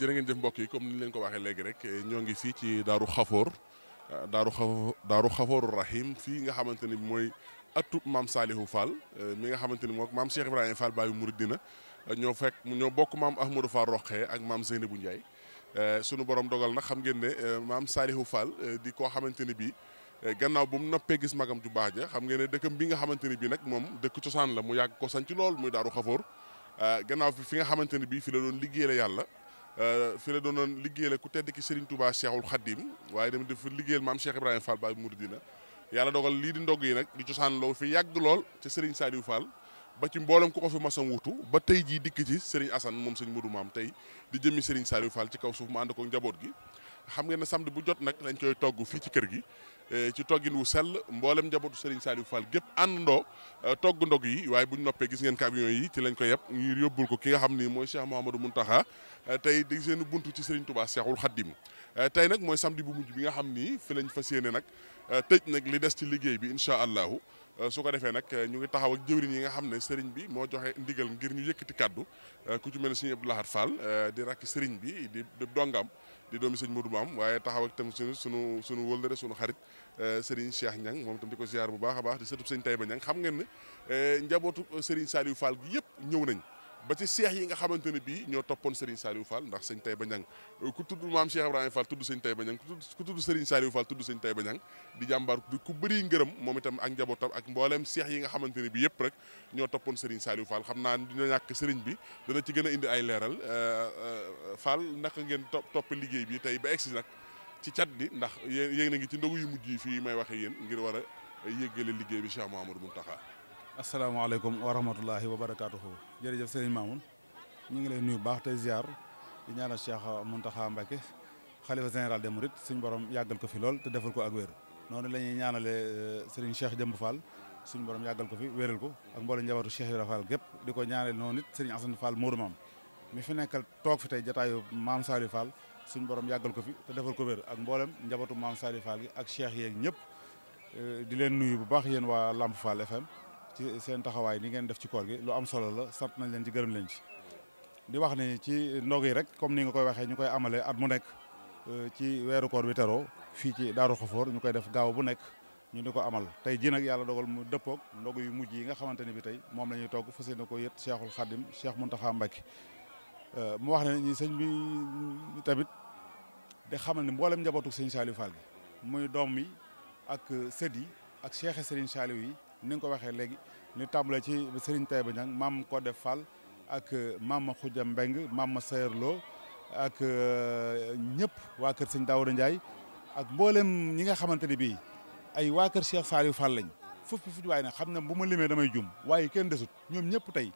jërë ngeen jëf mbokk yi comme ni leen ko waxee léegi rek ñoo ngi fii ci Daaru Xafoor Daaru Xafooru Rahim fii nga xamante ni mooy atub maam Salihu Fall mi nga xamante ni moom maam Cheikh Ibrahima Fall Baye Mouridina ñoo bokk maam Ahmadou Fall Roqee ak maam Zeynabou Ndiaye sunu borom dogal nag xam ngeen ne maam Salihu Fall di koo xamante ni bii gannaaw bu mu noppee gis magam ju baax ja xam ngeen ne dëkkam bi nga xamante ni bii nag moom dëkk cosaan la mu yàgg ko sanc lool muy Daaru Xafoor gannaaw fi nga xamante ne bii fi la doon liggéeyal yàlla fi la doon liggéeyal ku tedd ki Serigne Touba Cheikhul Khadim waaye tamit dafa liggéeyal maam Cheikh Ibrahima Fall Baye Mouridina yàlla dogal lii di ndog yi nag di cosaan loo fi yàgg lool ci Serigne Saliou Fall ba ci mboolem ku ko fi masam wutu ba tey jii dikk ci Serigne Assane moom sëñ Modou Maam tey di jëmmi Serigne Saliou Fall ci kaw suuf mu ànd ko njaboot gi xam ngeen ne samedi bu jot nag lañ koy togg fii ci kër gi ci toggin wu sell mboolem njabootu Serigne Saliou Fall gépp àndandoo togg ndog yi waaye buñ noppee gis ngeen camion yi ci lañ ko yeb ngir yóbbul ko ki nga xam ni mooy Cheikh Mouhamadou Mountakha tey di seen buntu ci Serigne Touba Cheikhul Khadim tey nag mooy samedi bu mujj bi nga xam ni fi lañ fas yéene nag tëj nag li des ci liggéey bi incha allahu su ko defee nag ñu ngi taxaw ak jëwriñ yi nga xam ne Serigne bi moo joxe ndigal ngir ñu yëkkati kaddu ku ci mel ne Serigne Abdou Lahad Fall di rakki Serigne bi di dongam di doomi sëñ Modou Maam waaye taxaw ak tam sunu wëllëre sunu xarit Serigne Cheikh Niang moom tam di ko ziar bu baax a baax di sëtub sëñ Taïba Niang xam ngeen ne njabootu Serigne Saliou Fall gi yëpp ñëw nañ ba ci seex yi nga xamante ne bii ñoo toppoon Serigne Saliou Fall ndax sëñ Taïba Niang ku tudd maam Cheikh Ibrahima Fall tudd sëñ Taïba Niang ku tudd Serigne Saliou Fall tudd sëñ Taïba Niang di jàmbaar bi ku bëri ngërëm moom itam ak njabootam ak mboolem seex yi nga xamante ne bii yëpp rek ñoo toppoon Serigne Saliou Fall xam naa dina ñàkk Serigne bi dana ci gën a indi ay leeral Fall naka ngeen topp liggéey bi tey ba egsi nag ci cat bi ndax yéen a ngi ci ndogu yu mujj yi fii may waxe yéen ngir war a yéggale liggéey bi Cheikh Mouhamadou Mountakha. asalaamaaleykum wa rahmatullahi wa barakaatuhu jërëjëf Serigne Mamoun ñu ngi lay nuyu baax tey ziar di ñaanal Cheikh Mountakha Mbacké xalifa général des Mourides suñu borom yàggal ko fi lool te defal ko ak wér noonu la ñuy ñaanale Serigne Cheikh Jëmb Fall suñu borom yàggal ko fi wéral ko ak mboolem njabootu Cheikh Ibrahima Fall gépp di ko ñaanal noonu it Serigne Assane Fall Modou Maam mi fi nekkal toog fi tey jataayu maam Saliou Fall suñu borom yàggal ko fi te defal ko wér ak mboolem njabootu maam Saliou Fall gi ak Cheikh yeeg ñëpp di leen nuyu bu baax yéen waa Lamp Fall FM ci seen taxawaay ni ngeen def ci koor gi lu am solo la sant nañ leen ci gërëm leen ci di wax ni ci ndog yi rek comme ni nga koy waxee ñu koy amalee at mu nekk ci weeru koor wi teroo fii ci Daaru Xafoor ñu koy def gaaw bu nekk ñu di ko amal tey ji nag yàlla dogal mu dëppoog ndog yu mujj yi nga xamante ne bi tey moom la ñuy togg fas yéene ko yët Cheikhul Khadim Cheikh Mountakha Mbacké mu wax ne ñi sëñ bi tamit di xamal ni mboolem njabootu sëñ Saliou Fall gi muy doom yi ak sët yi ak Cheikh Serigne Saliou yi ni nga ko waxee léegi ñu tàmbalee ci Serigne Taïba Niang maam ko def Fall ak maam Khoudia Mbeng maam Sayer Lo ak ñëpp waa kër sëñ Daouda Ndiaye ak mboolem ñi nga xamante ne bii ay waa kër Cheikh Saliou Fall lañ foofu fu waaye nag xam ne bu ma limee damay jum waaye kenn desut ñoom ñëpp tey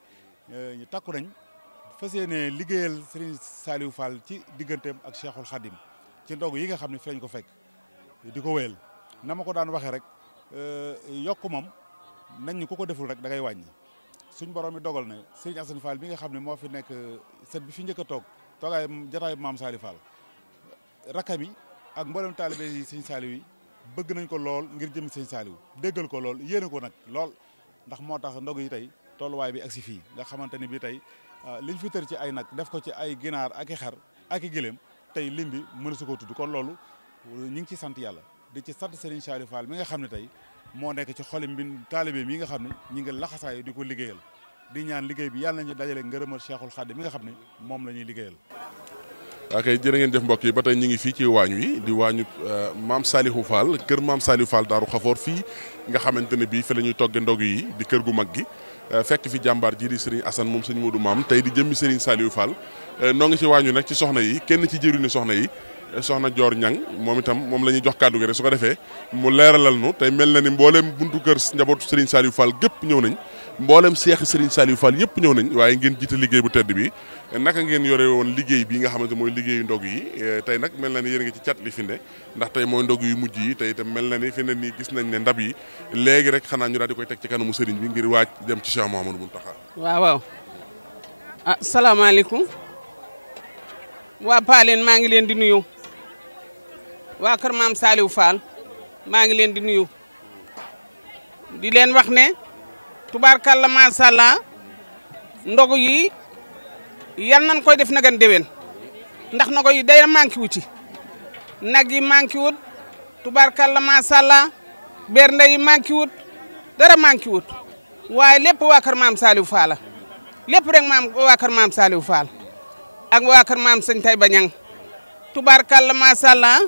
ñu takku nañ fas yéene liggéeyal Serigne Saliou Fall ci digganteem ak Cheikhul Khadim ci ndog yi nga xam ne fi lañ ko fekk di ko wéyal na ma ko daan waxee rek yokk moom nañ ñu ku ko deful rek da ngay wàññi suñ borom mi dogal na Serigne Assane Fall bi nga xam ne moo fi nekk sët bi fi njëkk a toog toogaay jataayu maam Saliou Fall rakam yi ak mboolem taalibe yi sëñ Saliou yi bëgg nañ ko lool ngir jëm sëñ Saliou déggal ko lool yéene ko nag lool ndax moo tax ndog yi tey tolluwaay bi agsi fii nga xamante ni bii tey liñ fi tër ci ay nag def ko ci ay ginaar ak i xar ak i gëléem tey lim bi mën su ko tudd kon loolu ñu ngi ci sant yàlla di ci sant Serigne Saliou Fall mi nga xam ne tey moo nekk ci xolim bi taalibe mi nga xam ne ñi ngi laxasaayu di ko liggéeyal di ñaan liggéey bi yàlla nañu dajale ngërëmal Cheikhul Khadim mi nga xam ne moom la ñuy liggéeyal. ok jërë ngeen jëf mbokk yi ba tey ñu ngi fii ci waañ wi di waañu maam Saliou Fall kër maam Saliou Fall Daaru Xafoor fii nga xamante ne bii fi la ñuy togge ndog yi di kër gu mag gi fekk fi jàmbaar ji di Serigne Assane moom sëñ Modou Maam tey di jëmmi Serigne Saliou Fall noo ngi ci waañ wi nag ci soxna yi kenn ci jëriñu soxna yi soxna Dior Niang moom itam moom la ñuy jox kàddu gi rek su ko defee mu leeralal nu tey mel na ni mbooleem buntu kër njabootu Serigne Saliou Fall gépp ñëw nañ mboolem seexi Serigne Saliou Fall yëpp ñëw nañ waaye ngeen jiite liggéey bu tedd bi naka ngeen yore woon liggéey bi nga xamante mooy liggéeyu ndog yi tey nag mel na ni yéen ngi ci cat li fi ne ndax tey mooy ndog yu mujj yi tey itam mel na ni fi ne nii gis nañ ne ndab yi léegi rek xanaa ñu daal di koy teg ci kanamu Serigne bi ngir waaj dem ci Cheikh Mouhamadou Mountakha. waaw salaamaaleykum waa Paaleen maa ngi leen di nuyu waa kër maam Saliou Fall maa ngi leen di nuyu di leen wax ne tubaarkàlla macha allah ndogu yi yal nañ koy def nagan déwén ndax na ko yi day manqué wu ci nag yi manqué wut tubaarkalla macha allah bernde yi manqué wut dara manqué wut waaye lépp waa kër maam Saliou Fall lépp rek waa kër maam Saliou Fall ak waa kër maam sëñ Taïba Niang tubaarkalla macha allah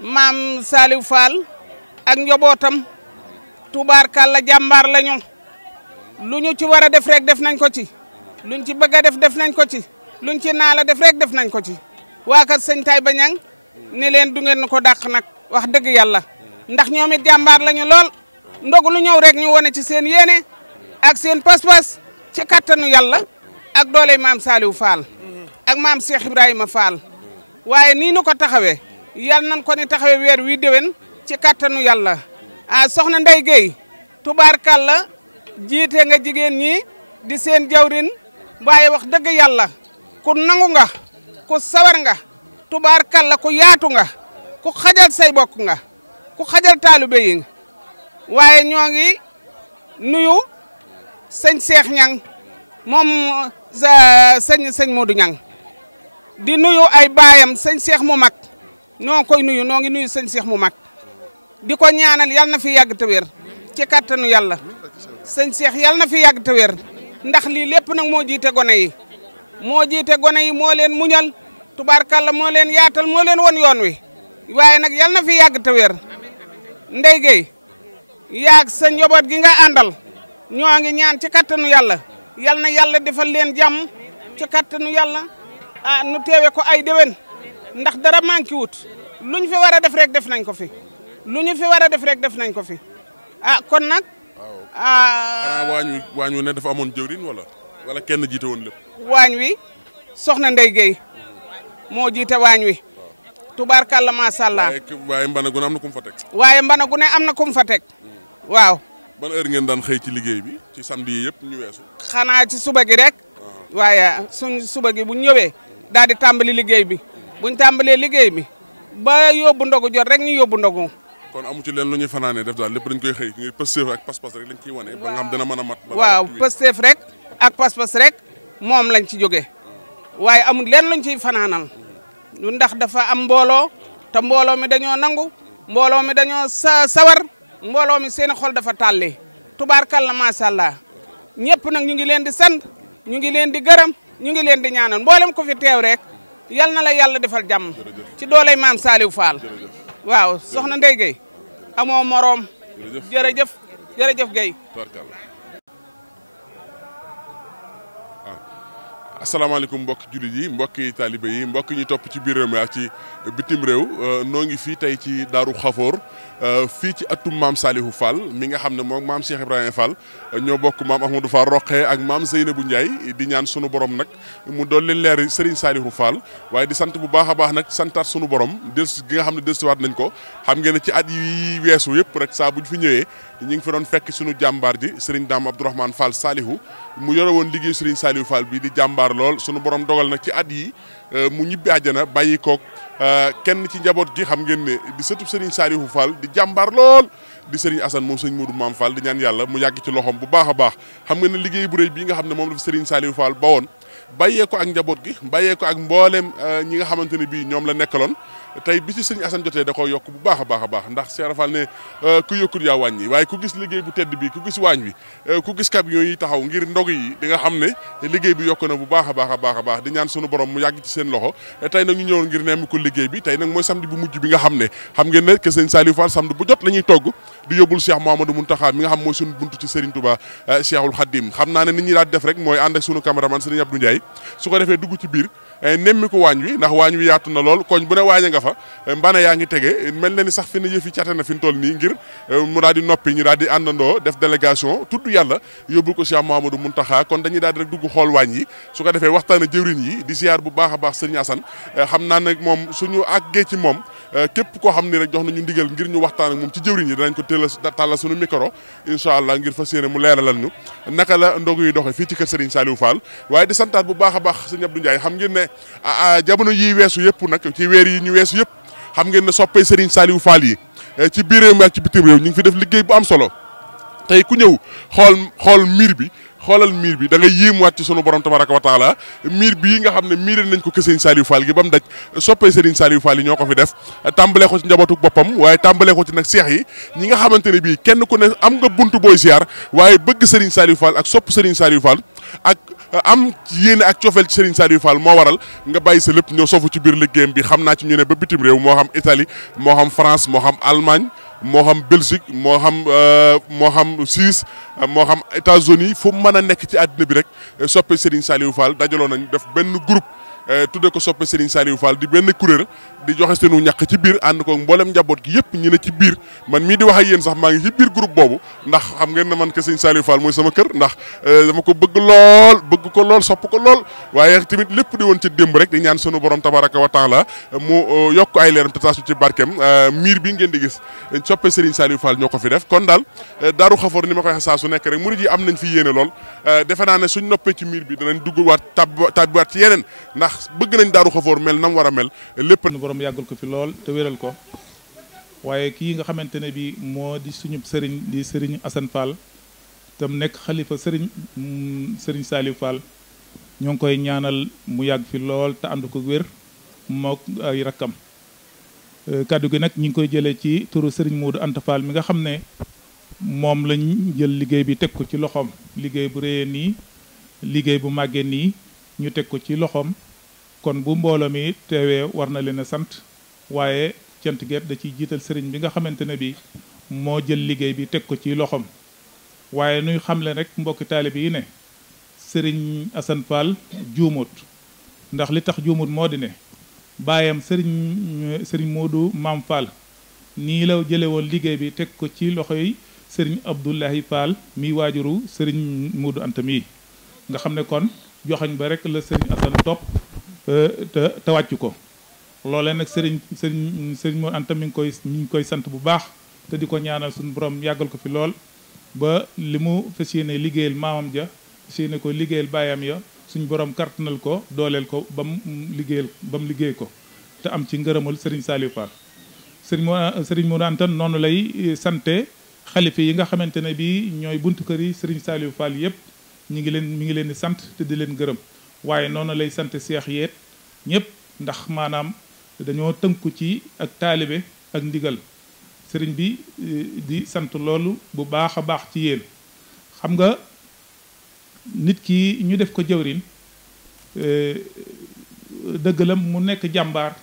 maam Saliou Fall ak njabootam tubaarkalla jàmbaar lañu lu ñu ci war a def rek def nañ ko ci luñ ci bëgg a def nañ ko ci luñ ci naa la def rek def nañ ko ci waa kër sëñ Taïba Niang ni leen du ngeen ko dàq nag wax dëgg yàlla ndax ñoom it jàmbaar lañu lool ndog lu ñëw rek ñu wane ci seen yéene ak seen pas-pas ci kattanu yàlla ak doole maam Saliou Fall ak maam Cheikh Ibrahima Fall waaye nii nu ko taxawee yal nañ ko ni taxawee weer wi déwén ci kattanu yàlla soxna Ndeye Gueye tubaarkàlla jiite nga jigéen ñi di seen jawrin waaye wax dëgg yàlla ku nangu nga ku sawar nga tubaarkàlla ku yaatu nga ku xajal say bokk nga ku xajal taalibe yi nga waaye ñoo ngi nuyu sëñ Cheikh Niang moom sëñ Modou Niang di nuyu ay baayam sëñ Cheikh mu mag ñoo koy nuyu noo ngi nuyu sëñ Cheikh mu mag di ko ñaanal yal na fi yàgg te wér ci kattanu yàlla sëñ Cheikh yal na fi yàgg te wér ndax lii lépp nag moo jiite gone yi moo leen muñal tubaarkàlla moo leen yaatal moo leen won yoon wi waaye nag yal na fi yàgg te wér Ndeye Gueye yaag sa njaboot gi nga àndal ñoo ngi ñaan ci kattanu yàlla yal na yàlla defal leen jàmm ci kattanu yàlla nu teewe ko ay déwén ndax dara manqué wut luñ fi war a def rek def nañ ko fi lu ñu fi war a def rek def nañ ko fi kon nag. xanaa waañ wi ne dafa amoon jëwriñ wala kenn jiite woon lépp. waañ wi soxna Ndeye Gueye moo jiite waañ wi. tubaarkàlla macha allah. waaye mbana gu ne am na ku mu fa teg. waaye mbana gu ne am na ku mu fa teg. waaw. ban heure ngeen daan xëy ci liggéey bi ci samedi yi yëpp ñu weesu. xanaa ci suba gi rek. waaye suñ suba gi bu ñëwee daal di tàmbali liggéey bi buñ tàmbalee liggéey bi ba yóbbu ndogu jot rek ñu yóbbu ndogu. kon amu ci leen lu ñuy fanaanee def daal lépp dañ koy xëy ngir pësteef ak pas-pas rek lañ ciy wane. ba nga xam dina mën a mat. waaw pësteef rek ak pas-pas rek moom lañ ci jógee waaye amul leen luñ ciy fanaanal ndax dafa am mbooloo te mbooloo mi dañoo nangu mbooloo mi dañoo sawar mbooloo mi seen xol dafa tàllee tubaarkàlla macha allah ñëpp nag ñu ngi leen di sant ñu ngi leen di gërëm ñu ngi leen di ñaanal mboolem ko fi teew rek yal na la yàlla defal jàmm ci dooley maam Saliou Fall waaw soxna Ndeye Gueye amoo moroom jërëjëf jërëjëf Gueye. asalaamaaleykum mbokki jullit yi mbokki taalibe yi mbokki ñu topp ci biir réew mi ak ci bitim réew noo ngi fii tey ci Daaru Xafoor fii ci atum maam Saliou Fall mi nga xam ne moom maam Cheikh Ibrahima Fall ñoo bokk maam Ahmadou Fall Roqee ak maam Seynabou Ndiaye di ñaan sunu borom nag mu doon leen leer Serigne Saliou Fall waaye di sant bu baax a baax nag santaat sunu borom dellusi gi nga xam ne dellusiwaat nañ ko xam ngeen ne ci at yi weesu yëpp rek saa bu ñu fi ñëwee ñu ngi fi doon fekk sunu jàmbaar ji Serigne Dame Abdourahmane Fall Saliou mu yore woon liggéey Serigne Saliou Fall bi di jàmbaar lool sunu borom dogal nag ci at yi mu ñibbi àjjana bàyyi koog kenn ci njaboot gi xam ngeen ne di sëtub Serigne Saliou Fall di jàmbaar lool di Serigne Assane moom sëñ Modou Mame Fall di ñaan yàlla mu yàgg ci loxom bu baax a baax xam ngeen ne liggéey bu rëy bii nga xam ne moom la fi Serigne Saliou Fall ba woon bàyyee ko ak njaboot gi bàyyee ko ak mbooleem ñi nga xamante ne bii ñoom la nekkaloon tey bi ci sëñ Assane jotee da koo yokk bu baax a baax a baax ndax Cheikh Fall ne ku yokkul yaa wàññi waaye ku gis liggéey bu tedd bi ku gis waañ wi ku gis camion yi taxaw ngir ndog yi di nga xam ne liggéey bi yokk na bu baax a baax a baax a baax di ñaan sunu borom mu yàgg ci seen loxo tey nag ñu ñëwoon ngir nemmi ko liggéey bi tey nag mooy samedi bu mujj bi nga xam ne xam ngeen ne que sëñ Saliou Fall samedi bu jot la ñuy togg di yóbbul Cheikh Mouhamadou Mountakha mi nga xam mooy suñu buntu ci Serigne Touba Cheikhul Khadim xam naa ne nit ñi daal def rek mooy ànd ak sunu caméraman Serigne Abdou Ndiaye su ko defee dugg ci biir nemmi ko waañ wi ndax waañ wi yaatu na lool koñ bu ne waaña nga fa mbana yaa ngi tege mel na ni sax fi ne yëf yi cate na fi mu toll nii ngir mu daal di noppi ñu daal di àndandoo def délégation tudd yàlla yóbbul ko Cheikh Mouhamadou Mountakha kon dañuy daal di rek dugg xool waañ yi su ko defee waxtaana jëwriñ yi di ziar bu baax a baax Serigne Assane xam naa nag moom suñu àggee ci moom képp koo xam ni rek jox nañu ndigal ngir ñu waxtaan ak moom ci jëwriñ yi danañ ko tàllal suñu micro incha allah ngir fas yéene mu leeralal ñu naka la ndogu yi doxee fii ci kër Serigne Saliou Fall waaye di santaat bu baax a baax Serigne Abdou Ndiaye xam ngeen ne jamono yi weesu yëpp nag ci weer yi ñu weesu yëpp xam ngeen ne soppay Serigne Saliou Fall yi ci biir réew mi ak ci bitim réew ñu ngi fi def liggéey bu am solo tey ku ñëw xool miir bi xoolal miir bi da nga yéemuwaat ci sunu borom tabaraka wa taala miir bii nga xam ne miiral nañ ko ke Serigne Saliou Fall gi ba mu daj soppee Serigne Saliou Fall yi ñoo ko fi def tàmbalee ko ci njabootu boppam waaye tàmbalee ko ci nag seex yi ñi nga xamante ne bii kenn ku ne am nga buntu booy ziar waaye bëgg Serigne Saliou Fall ak sopp Serigne Saliou Fall ak am yéene ak cofeel ci Serigne Saliou Fall moo waral nga bàyyi sa lépp ñëw sofu ci biir liggéeyam bi xam naa ci ñu ne ba bitim réew moo xam Italie moo xam France moo xam Allemagne moo xam Belgique moo xam Suisse moo xam États-Unis fu mu mën a nekk ci àddina bi rek soppe Serigne Saliou Fall dajaloo nañ def benn groupe tudde ko soppe Serigne Saliou Fall di benn kuréel di joxe seenu ñàkk ci biir ànd ko mboolem njaboot gi yëpp ñu ne ci biir man mii di wax ak yéen sax maa ngi ci biir groupe boobu ndax xam ngeen ne man ke Serigne Saliou Fall mooy sama kër ndax dama ko bëgg ko lool sopp ko lool waaye tamit lépp di woon ci démb rek di ñaan sunu borom tabaraka wa taala mu yokk ay leeram te taas ci barkeem miir bi ngeen di gis soppe Serigne Saliou Fall ñoo ko fi def kon daal Daaru Xafoor ni ma koy waxee saa su nekk rek murid yi am nañ fi yéene lool defe naa ne suñ noppee ci miir bi danañ dugguwaat tabbiwaat ci yeneen ndax bëgg nañ Daaru Xafoor mel nam war a mel lépp borom yàggal ko fi lool te wéral ko waaye kii nga xamante ne bi moo di suñu sëriñ di sëriñ Assane Fall tam nekk xalifa sëriñ Saliou Fall ñoo ngi koy ñaanal mu yàgg fi lool te ànd ko wér mook ay rakkam kàddu gi nag ñi ngi koy jëlee ci turu sëriñ Modou Anta Fall mi nga xam ne moom lañ jël liggéey bi teg ko ci loxoom liggéey bu réyee nii liggéey bu màggee nii ñu teg ko ci loxoom kon bu mbooloo mi teewee war na leen a sant waaye cant geet da ciy jiital sëriñ bi nga xamante ne bi moo jël liggéey bi teg ko ci loxoom waaye nuy xamle rek mbokki taalibe yi ne sëriñ Assane Fall juumut ndax li tax juumut moo di ne baayam sëriñ Modou Maam Fall nii la jële woon liggéey bi teg ko ci loxoy sëriñ Abdoulahi Fall mi waajuru sëriñ Modou Anta mii nga xam ne kon joxañ ba rek la sëriñ Assane topp te wàccu ko loolee nag sëriñ Modou Anta mi ngi koy sant bu baax te di ko ñaanal suñu borom yàggal ko fi lool ba li mu fas yéene liggéeyal maamam ja fas yéene ko liggéeyal baayam ya suñu borom kartanal ko dooleel ko ba mu liggéey ko te am ci ngërëmal sëriñ Saliou Fall sëriñ Modou Anta noonu lay sante xalifa yi nga xamante ne bi ñooy buntu kër yi sëriñ Saliou Fall yëpp mi ngi leen di sant te di leen gërëm waaye noonu lay sant seex yeet ñëpp ndax maanaam dañoo tënku ci ak taalibe ak ndigal sëriñ bi di sant loolu bu baax a baax ci yéen xam nga nit ki ñu def ko jëwrin dëgg la mu nekk jàmbaar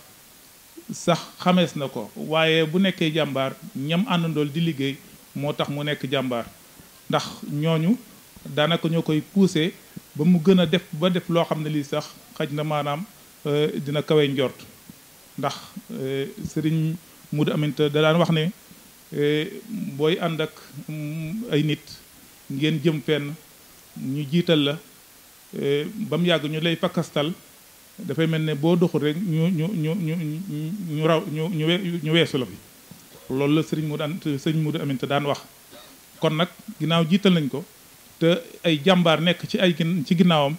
sax xamees na ko waaye bu nekkee jàmbaar ñam àndandool di liggéey moo tax mu nekk jàmbaar ndax ñooñu daanaka ñoo koy poussé ba mu gën a def loo xam ne lii sax xaj na maanaam dina kawe njort ndax sëriñ Modou Aminta da daan wax ne booy ànd ak ay nit ngeen jëm fenn ñu jiital la ba mu yàgg ñu lay fakastal dafay mel ne boo doxul rek ñu weesu la fi loolu la sëriñ Modou Aminta daan wax kon nag ginnaaw jiital nañ ko te ay jàmbaar nekk ci ginnaawam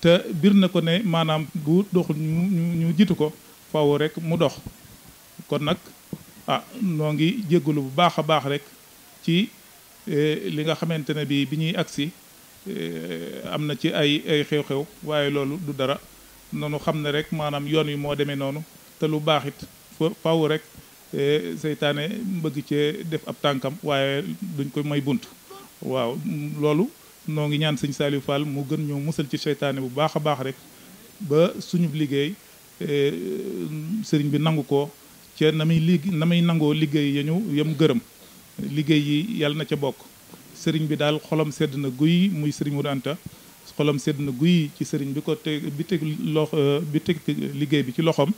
te bir na ko ne maanaam bu doxul ñu jiitu ko faaw rek mu dox kon nag noo ngi jéggalu bu baax a baax rek ci li nga xamante ne bi ñuy agsi am na ci ay xew-xew waaye loolu du dara noonu xam ne rek maanaam yoon wi moo demee noonu te lu baax it faaw rek seytaane bëgg cee def ab tànkam waaye duñ ko may bunt waaw loolu noo ngi ñaan sëñ Saliou Fall mu gën ñoo musal ci seytaane bu baax a baax rek ba suñu liggéey sëriñ bi nangu ko ca na muy nangoo liggéey yam gërëm liggéey yi yàlla na ca bokk sëriñ bi daal xolam sedd na guy muy sëriñ Modou Anta xolam sedd na guy ci sëriñ bi teg liggéey bi ci loxoom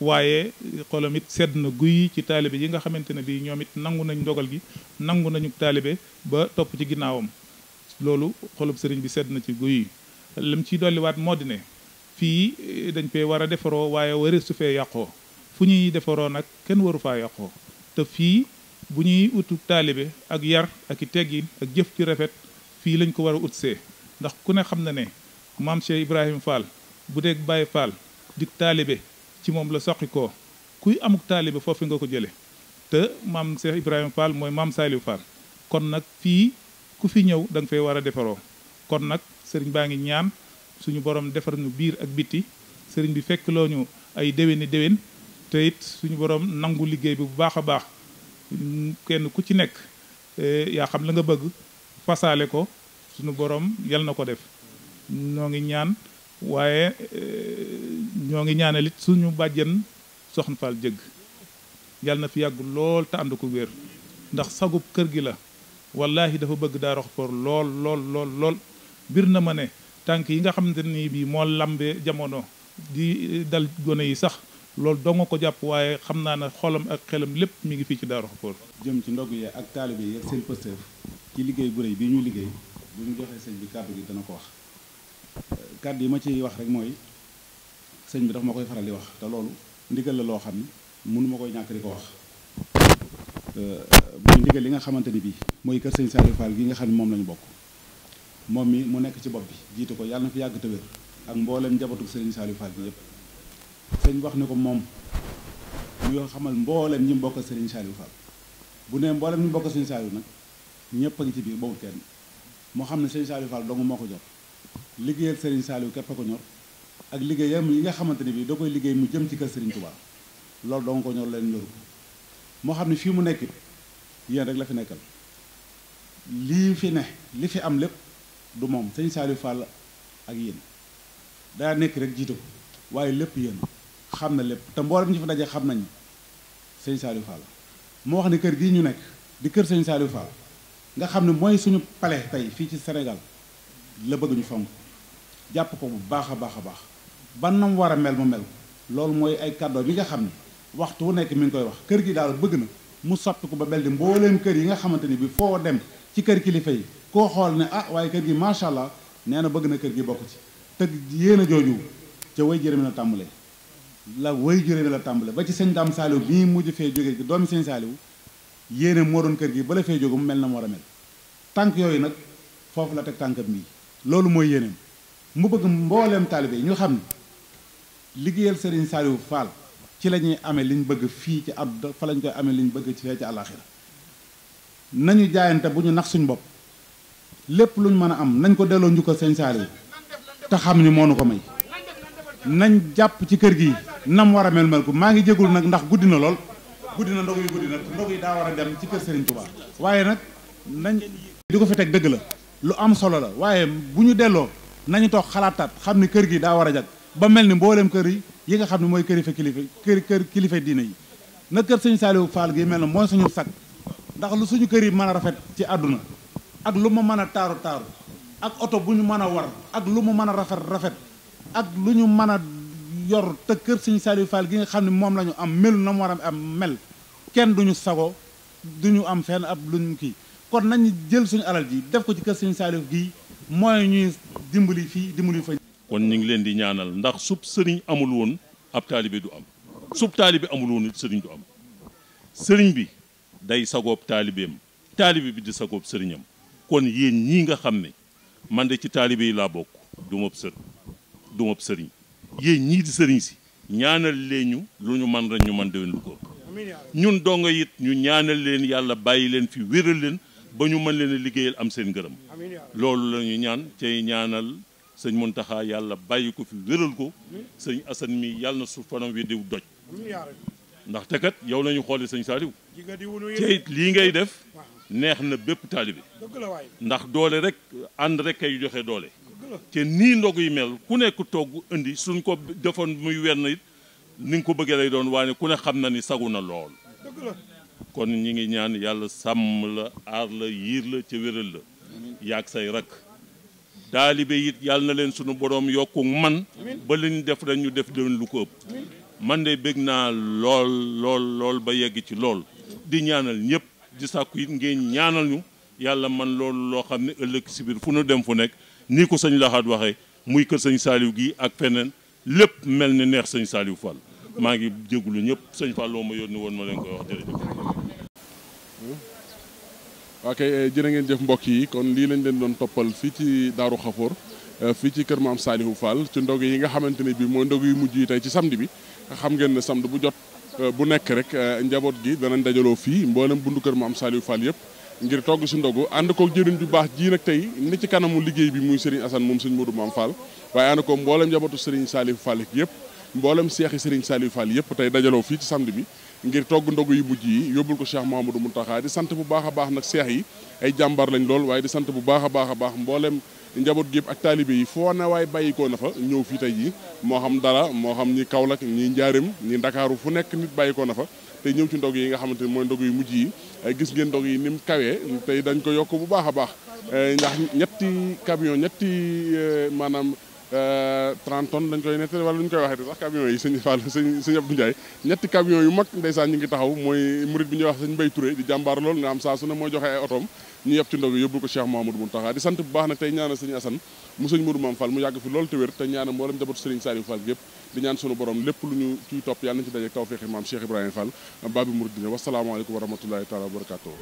waaye xolam it sedd na guy ci taalibe yi nga xamante ne bi ñoom it nangu nañ ndogal gi nangu nañu taalibe ba topp ci ginnaawam loolu xolub sëriñ bi sedd na ci guy lim ciy dolliwaat moo di ne fii dañ fee war a defaroo waaye wari su fee yàqoo fu ñuy defaroo nag kenn waru faa yàqoo te fii bu ñuy utu taalibe ak yar ak i teggin ak jëf ci rafet fii lañ ko war a utsee ndax ku ne xam na ne maam Cheikh Ibrahima Fall bu dee Baye Fall dik taalibe ci moom la soqi koo kuy amuk taalibe foofu nga ko jële te maam Cheikh Ibrahima Fall mooy maam Saliou Fall kon nag fii ku fi ñëw da nga fay war a defaroo kon nag sëriñ baa ngi ñaan suñu borom defar ñu biir ak bitti sëriñ bi fekk loo ñu ay déwéni déwén te it suñu borom nangu liggéey bi bu baax a baax kenn ku ci nekk yaa xam la nga bëgg fasaale ko suñu borom yal na ko def ñoo ngi ñaan waaye ñoo ngi ñaanal it suñu bàjjen soxna Fall jëgg yal na fi yàgg lool te ànd ko wér ndax sagub kër gi la wallahi dafa bëgg Daaru Xafoor lool bir na ma ne tànk yi nga xamante ni bii moo lambee jamono di dal gone yi sax loolu doo nga ko jàpp waaye xam naa ne xolam ak xelam lépp mi ngi fii ci Daaru Xafoor jëm ci ndog yi ak taalibe yi ak seen pësteef ci liggéey bu rëy bii ñu liggéey bu ñu joxee sëñ bi kàddu gi dana ko wax kàddu yi ma ciy wax rek mooy sëñ bi dafa ma koy faral di wax te loolu ndigal la loo xam ne mënu ma koy ñàkk di ko wax muy ndigal li nga xamante ni bii mooy kër sëñ Saliou Fall gi nga xam ne moom lañu bokk moom mi mu nekk ci bopp bi jiite ko yàlla na fi yàgg te wér ak mbooleem njabootu sëriñ Saliou Fall gi yëpp sëñ wax ne ko moom mu yoo xamal mbooleem ñi mbokk sëriñ Saliou Fall bu ne mbooleem ñi mbokk sëriñ Saliou nag ñëpp a ngi ci biir bawul kenn moo xam ne sëriñ Saliou Fall dong moo ko jot liggéeyal sëriñ Saliou képp a ko ñor ak liggéeyam yi nga xamante ne bii da koy liggéey mu jëm ci kër sëriñ Touba loolu dong ko ñor leen ñoru moo xam ne fii mu nekk yéen rek la fi nekkal lii fi ne li fi am lépp du moom sëñ Saliou Fall ak yéen daa nekk rek jiite ko waaye lépp yéen xam na lépp te mboolem ñi fa daje xam nañ sëñ Saliou Fall moo wax ne kër gii ñu nekk di kër sëñ Saliou Fall nga xam ne mooy suñu palais tey fii ci Sénégal la bëgg ñu fonk jàpp ko bu baax a baax a baax ban nam war a mel mu mel loolu mooy ay kàddoo bi nga xam ne waxtu wu nekk mi ngi koy wax kër gi daal bëgg na mu soppi ko ba mel ni mbooleem kër yi nga xamante ni bi foo dem ci kër kilifa yi koo xool ne ah waaye kër gi macha allah nee na bëgg na kër gi bokk ci te yéen a jooju ca way jërëmi la tàmbale la way jërëmi la tàmbale ba ci sëñ Dame Saliou bii mujj fee jóge gi doomi sëñ Saliou yéene moo doon kër gi bala fee jóge mu mel na mu war a mel tànk yooyu nag foofu la teg tànkam bii loolu mooy yéeneem mu bëgg mbooleem taalibe yi ñu xam ne liggéeyal sëriñ Saliou Fall ci la ñuy amee liñ bëgg fii ci àdduna fa lañ koy amee liñ bëgg ci fee ci àllaaxira nañu jaayante bu ñu nax suñ bopp lépp luñ mën a am nañ ko delloo njukkal sëñ Saliou te xam ni moo nu ko may nañ jàpp ci kër gi nam war a mel ko maa ngi jégul nag ndax guddi na lool guddi na ndog yi daa war a dem ci kër Serigne Touba waaye nag nañ di ko fi teg dëgg la lu am solo la waaye bu ñu delloo nañu toog xalaataat xam ni kër gi daa war a jag ba mel ni mboolem kër yi nga xam ne mooy kër kilifa diine yi na kër sëñ Saliou Fall gi mel na mooy suñu sag ndax lu suñu kër yi mën a rafet ci àdduna ak lu mu mën a taaru ak oto bu ñu mën a war ak lu mu mën a rafet ak lu ñu mën a yor te kër sëñ Saliou Fall gi nga xam ne moom la ñu am melu na mu war a am mel kenn duñu sago duñu am fenn ab luñu kii kon nañu jël suñu alal ji def ko ci kër sëñ Saliou gii mooy ñuy dimbali fii dimbali fa. kon ñu ngi leen di ñaanal ndax sub sëriñ amul woon ab taalibe du am sub taalibe amul woon it sëriñ du am sëriñ bi day sagoob taalibeem taalibe bi di sagoob sëriñam kon yéen ñii nga xam ne man de ci taalibe yi laa bokk du ma sëriñ yéen ñii di sëriñ si ñaanal leen ñu lu ñu man rek ñu man déwén lu ko ñun donga it ñu ñaanal leen yàlla bàyyi leen fi wéral leen ba ñu mën leen a liggéeyal am seen ngërëm loolu la ñu ñaan cay ñaanal sëñ Muntaxa yàlla bàyyi ko fi wéral ko sëñ Asan mi yàlla na su fanam wi diw doj ndaxte kat yow la ñu xoole sëñ Saliou te lii ngay def neex na bépp taalibe ndax doole rek ànd rek kay joxe doole te nii ndog yi mel ku nekk togg indi suñ ko defoon muy wenn it ni nga ko bëggee lay doon waaye ku ne xam na ni sagu na lool kon ñi ngi ñaan yàlla sàmm la aar la yiir la ca wéral la yaag say rak taalibe it yàlla na leen sunu borom yokku man ba liñ def rek ñu def déwén lu ko ëpp man de bëgg naa lool ba yegg ci lool di ñaanal ñëpp di sàkku it ngeen ñaanal ñu yàlla man loolu loo xam ne ëllëg si biir fu nu dem fu nekk nii ko sëñ Laxaat waxee muy kër sëñ Saliou gi ak feneen lépp mel ni neex sëñ Saliou Fall maa ngi jégalu ñëpp sëñ Fall loo ma yónni woon ma leen koy wax jërëjëf. ok jërë ngeen jëf mbokk yi kon lii lañ leen doon toppal fii ci Daaru Xafoor fii ci kër maam Saliou Fall ci ndog yi nga xamante ne bii mooy ndog yu mujj yi tey ci samedi bi xam ngeen ne samedi bu jot bu nekk rek njaboot gi danañ dajaloo fii mboolem bundu kër maam Saliou Fall yëpp ngir togg si ndogu ànd ko jëriñ ju baax ji nag tey ni ci kanamu liggéey bi muy Serigne Assane moom sëñ Modou Mame Fall waaye ànd ko mboolem njabootu Serigne Saliou Fall yëpp mboolem seexi Serigne Saliou Fall yëpp tey dajaloo fii ci samedi bi ngir togg ndogu yu mujj yi yóbbul ko Cheikh Mouhamadou Mountakha di sant bu baax a baax nag seex yi ay jàmbaar lañ lool waaye di sant bu baax a baax mboolem njaboot gi ak taalibe yi foo na waaye bàyyikoo na fa ñëw fii tey jii moo xam dara moo xam ñi Kaolack ñi Njaaréem ñi Ndakaaru fu nekk nit bàyyikoo na fa tey ñëw ci ndog yi nga xamante ni mooy ndog yu mujj yi gis ngeen ndog yi ni mu kawee tey dañ ko yokk bu baax a baax ndax ñetti maanaam 30 tonnes dañ koy nettali wala lu ñu koy waxee sax camion yi sëñ Fall sëñ Abdou Ndiaye ñetti camion yu mag ndeysaan ñu ngi taxaw mooy murid bi ñuy wax sëñ Mbaye Touré di jàmbaar lool nga xam saa su ne mooy joxe ay otoom ñu yeb ci ndog yi yóbbul ko Cheikh Mouhamadou Mountakha di sant bu baax nag tey ñaanal sëñ Assane mu sëñ Modou Mame Fall mu yàgg fi loolu te wér te ñaanal mboolem njabootu Serigne Saliou Fall gépp di ñaan sunu borom lépp lu ñu ciy topp yàlla nañ ci dajeek tawfeexi maam Cheikh Ibrahima Fall Babi Mouridina wasalaamaaleykum wa rahmatullahi taala wa barakatuh